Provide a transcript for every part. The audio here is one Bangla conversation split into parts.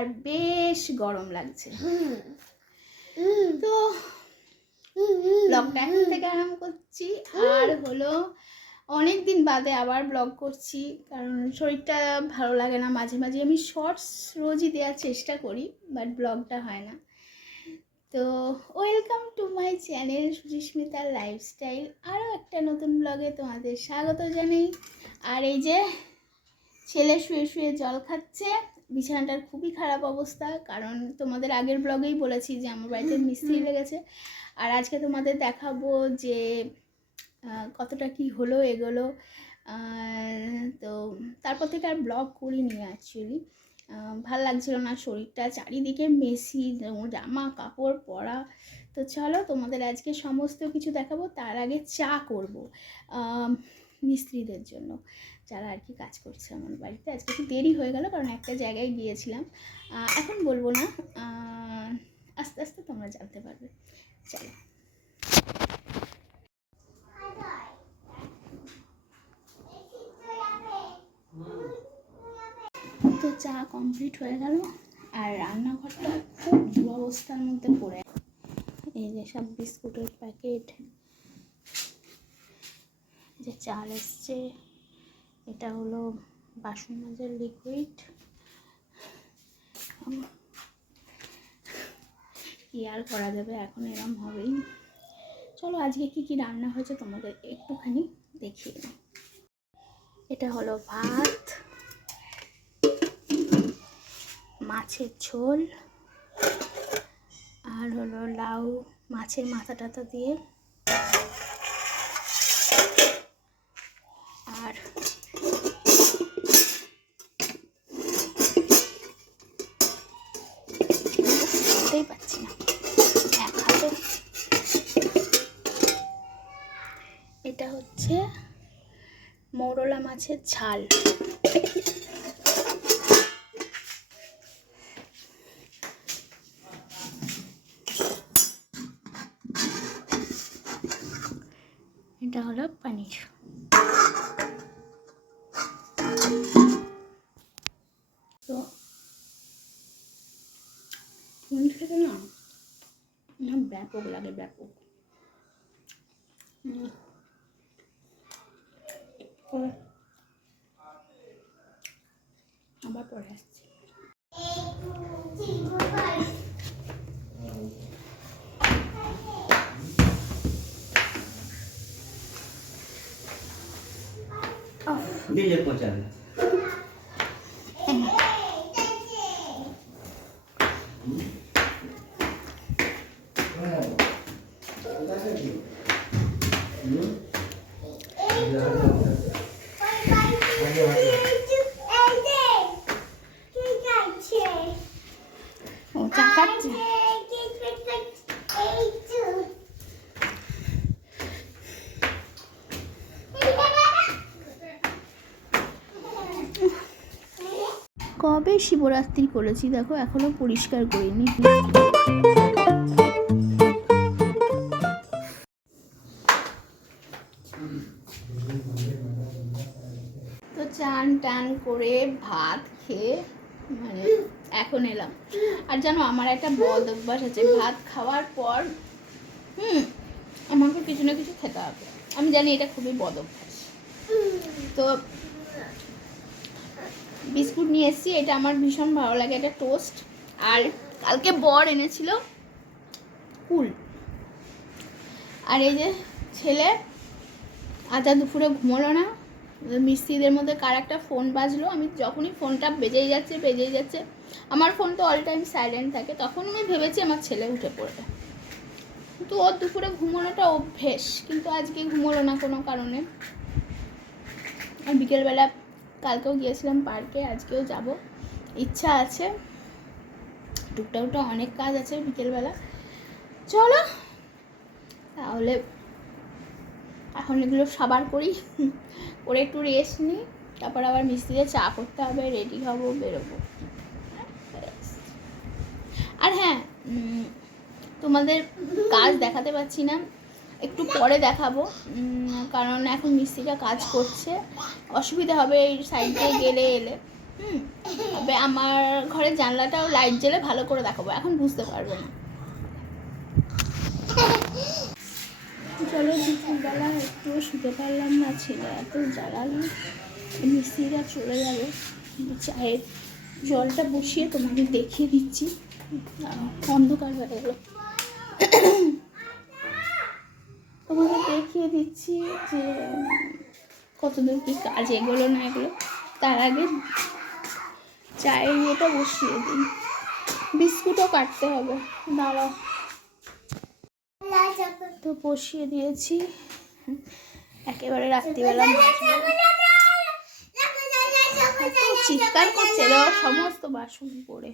আর বেশ গরম লাগছে। তো ব্লগটা এখন থেকে আরম্ভ করছি। আর হলো অনেক দিন বাদে আবার ব্লগ করছি, কারণ শরীরটা ভালো লাগে না। মাঝে মাঝে আমি শর্টস রোজই দেওয়ার চেষ্টা করি, বাট ব্লগটা হয় না। তো ওয়েলকাম টু মাই চ্যানেল সুচিস্মিতার লাইফস্টাইল। আরও একটা নতুন ব্লগে তোমাদের স্বাগত জানাই। আর এই যে ছেলে শুয়ে শুয়ে জল খাচ্ছে, বিছানাটার খুবই খারাপ অবস্থা, কারণ তোমাদের আগের ব্লগেই বলেছি যে আমার বাড়িতে মিস্ত্রি লেগেছে। আর আজকে তোমাদের দেখাবো যে কতটা কি হলো এগুলো। তো তারপর থেকে আর ব্লগ করিনি অ্যাকচুয়ালি, ভাল লাগছিল না শরীরটা, চারিদিকে মেসি, জামা কাপড় পরা। তো চলো তোমাদের আজকে সমস্ত কিছু দেখাবো। তার আগে চা করব মিস্ত্রিদের জন্য, যারা আর কি কাজ করছে আমার বাড়িতে। আজকে একটু দেরি হয়ে গেল, কারণ একটা জায়গায় গিয়েছিলাম। এখন বলবো না, আস্তে আস্তে তোমরা জানতে পারবে। চলো। তো চা কমপ্লিট হয়ে গেল, আর রান্নাঘরটা খুব দুরবস্থার মধ্যে পড়ে। এই যে সব বিস্কুটের প্যাকেট, যে চাল এসছে, এটা হলো বাসন মাজার লিকুইড। কি আর করা যাবে, এখন এরম হবেই। চলো আজকে কি কি রান্না হয়েছে তোমাদের একটুখানি দেখিয়ে দিই। এটা হলো ভাত, মাছের ঝোল, আর হলো লাউ মাছের মাথা টাথা দিয়ে, আর বুঝতেই পারছি না এক হাতে। এটা হচ্ছে মৌরলা মাছের ঝাল। এটা হলো পনির। তো খেতে না ব্যাপক লাগে, ব্যাপক। আবার পরে আসছি। ও চা খাচ্ছে। কবে শিবরাত্রি করেছি দেখো, এখনো পরিষ্কার করিনি। তো চান টান করে ভাত খেয়ে মানে এখন এলাম। আর জানো আমার একটা বদ অভ্যাস আছে, ভাত খাওয়ার পর আমাকে কিছু না কিছু খেতে হবে। আমি জানি এটা খুবই বদ অভ্যাস। তো বিস্কুট নিয়ে এসেছি, এটা আমার ভীষণ ভালো লাগে, এটা টোস্ট। আর কালকে বর এনেছিল কুল। আর এই যে ছেলে আজা দুপুরে ঘুমোলো না, মিস্ত্রিদের মধ্যে কার একটা ফোন বাজলো। আমি যখনই ফোনটা বেজেই যাচ্ছে, আমার ফোন তো অল টাইম সাইলেন্ট থাকে, তখন আমি ভেবেছি আমার ছেলে উঠে পড়বে। কিন্তু ওর দুপুরে ঘুমোনোটা অভ্যেস, কিন্তু আজকে ঘুমোলো না কোনো কারণে। আর বিকেলবেলা কালকেও গিয়েছিলাম পার্কে, আজকেও যাব, ইচ্ছা আছে। টুকটাকটা অনেক কাজ আছে বিকেলবেলা। চলো তাহলে এখন এগুলো সাবার করি, করে একটু রেস্ট নিই, তারপর আবার মিস্ত্রিতে চা করতে হবে, রেডি হবো, বেরোবো। আর হ্যাঁ, তোমাদের কাজ দেখাতে পারছি না, একটু পরে দেখাবো, কারণ এখন মিস্ত্রিটা কাজ করছে, অসুবিধা হবে এই সাইড দিয়ে গেলে এলে। তবে আমার ঘরের জানলাটাও লাইট জ্বেলে ভালো করে দেখাবো, এখন বুঝতে পারবে না। চলো, দুপুরবেলা একটু শুতে পারলাম না, ছেলে এত জ্বালালো। মিস্ত্রিরা চলে যাবে, চায়ের জলটা বসিয়ে তোমাকে দেখিয়ে দিচ্ছি। অন্ধকার হয়ে গেল, তোমাকে দেখিয়ে দিচ্ছি যে কতদূর কী কাজ এগুলো না এগুলো। তার আগে চায়ের ইয়েটা বসিয়ে দিই, বিস্কুটও কাটতে হবে, দাঁড়াও। তো বসিয়ে দিয়েছি, একেবারে রাত্রিবেলা চিৎকার করছে সমস্ত বাসন পড়ে।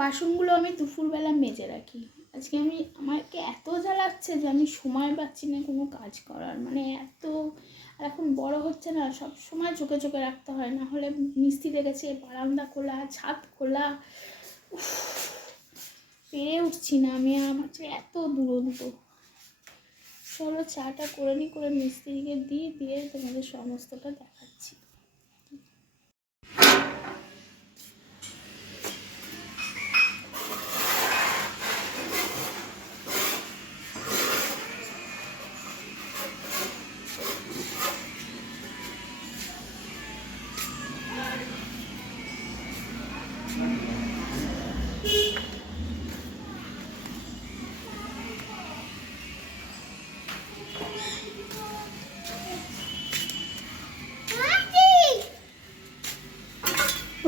বাসনগুলো আমি দুপুরবেলা মেজে রাখি। আজকে আমাকে এত জ্বালাচ্ছে যে আমি সময় পাচ্ছি না কোনো কাজ করার, মানে এত। আর এখন বড় হচ্ছে না, সব সময় চোখে চোখে রাখতে হয়, না হলে মিস্ত্রি লেগেছে, বারান্দা খোলা, ছাদ খোলা, পেরে উঠছি না আমি, আমার এত দূরন্ত। চলো চাটা করে নিই, করে মিস্ত্রিকে দিয়ে তোমাদের সমস্তটা দেখাচ্ছি।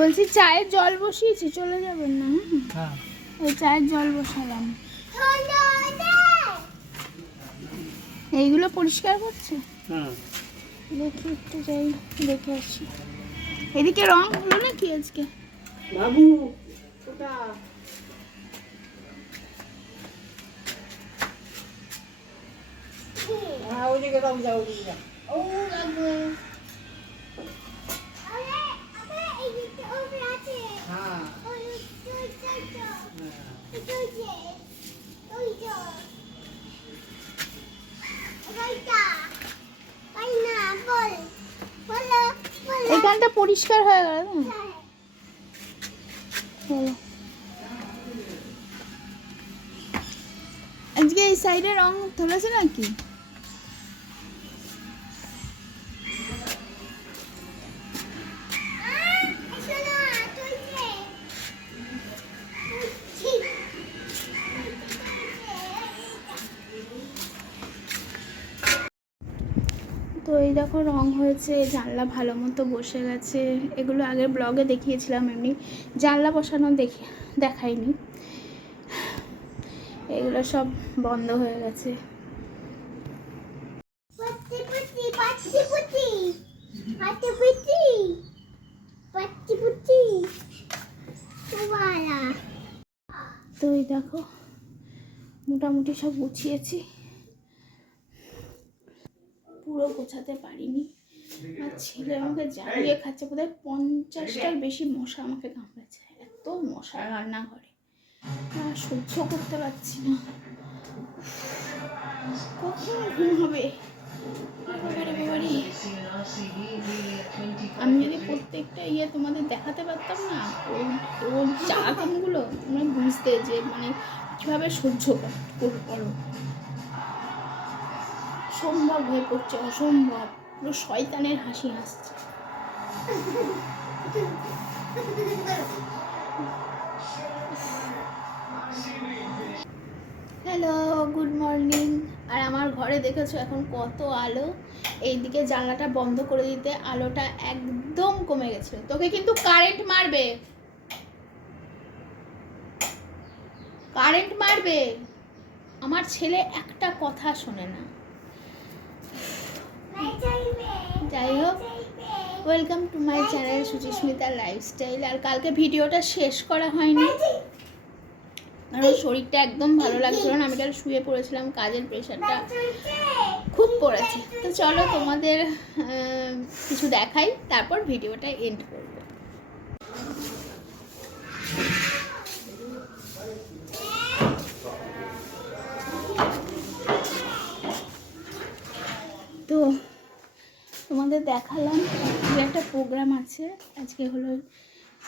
বলছি চায়ের জল বসিয়েছি, চলে যাবেন না? হ্যাঁ, ওই চায়ের জল বসালাম। এইগুলো পরিষ্কার করছে, দেখি একটু যাই দেখে আসি। এদিকে রং হলো নাকি আজকে বাবু? ওদিকে রং যাও, ওদিকে যাও। ও বাবু এখানটা পরিষ্কার হয়ে গেল না? আজকে এই সাইডে রং তুলেছে নাকি? তো এই দেখো রং হয়েছে, জানলা ভালো মতো বসে গেছে। এগুলো আগের ব্লগে দেখিয়েছিলাম, এমনি জানলা বসানো দেখাইনি। এগুলো সব বন্ধ হয়ে গেছে। তো এই দেখো মোটামুটি সব গুছিয়েছি, পুরো গোছাতে পারিনি। আর ছেলে আমাকে জ্বালিয়ে খাচ্ছে, বোধহয় 50টার বেশি মশা আমাকে কামড়েছে, এত মশা রান্নাঘরে, আর সহ্য করতে পারছি না। কখন ঘুম হবে? আমি যদি প্রত্যেকটা তোমাদের দেখাতে পারতাম না, ওর জ্বালাতনগুলো, তোমরা বুঝতে যে মানে কীভাবে সহ্য করো। সম্ভব হয়ে পড়ছে, অসম্ভব, পুরো শয়তানের হাসি হাসছে। Hello, good morning. আর আমার ঘরে দেখেছো এখন কত আলো। এইদিকে জানলাটা বন্ধ করে দিতে আলোটা একদম কমে গেছে। তোকে কিন্তু কারেন্ট মারবে, কারেন্ট মারবে। আমার ছেলে একটা কথা শোনে না। যাই হোক, welcome to my channel Suchismita lifestyle. আর কালকে ভিডিওটা শেষ করা হয়নি, কারণ শরীরটা একদম ভালো লাগছিল না। আমি কাল শুয়ে পড়েছিলাম, কাজের প্রেশারটা খুব পড়েছে। তো চলো তোমাদের কিছু দেখাই, তারপর ভিডিওটা এন্ড করব। তো তোমাদের দেখালাম যে একটা প্রোগ্রাম আছে আজকে, হলো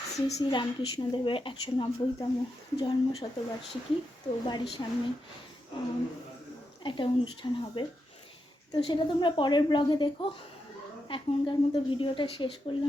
শ্রী শ্রী রামকৃষ্ণদেবের 190তম জন্ম শতবার্ষিকী। তো বাড়ির সামনে একটা অনুষ্ঠান হবে, তো সেটা তোমরা পরের ব্লগে দেখো। এখনকার মতো ভিডিওটা শেষ করলাম।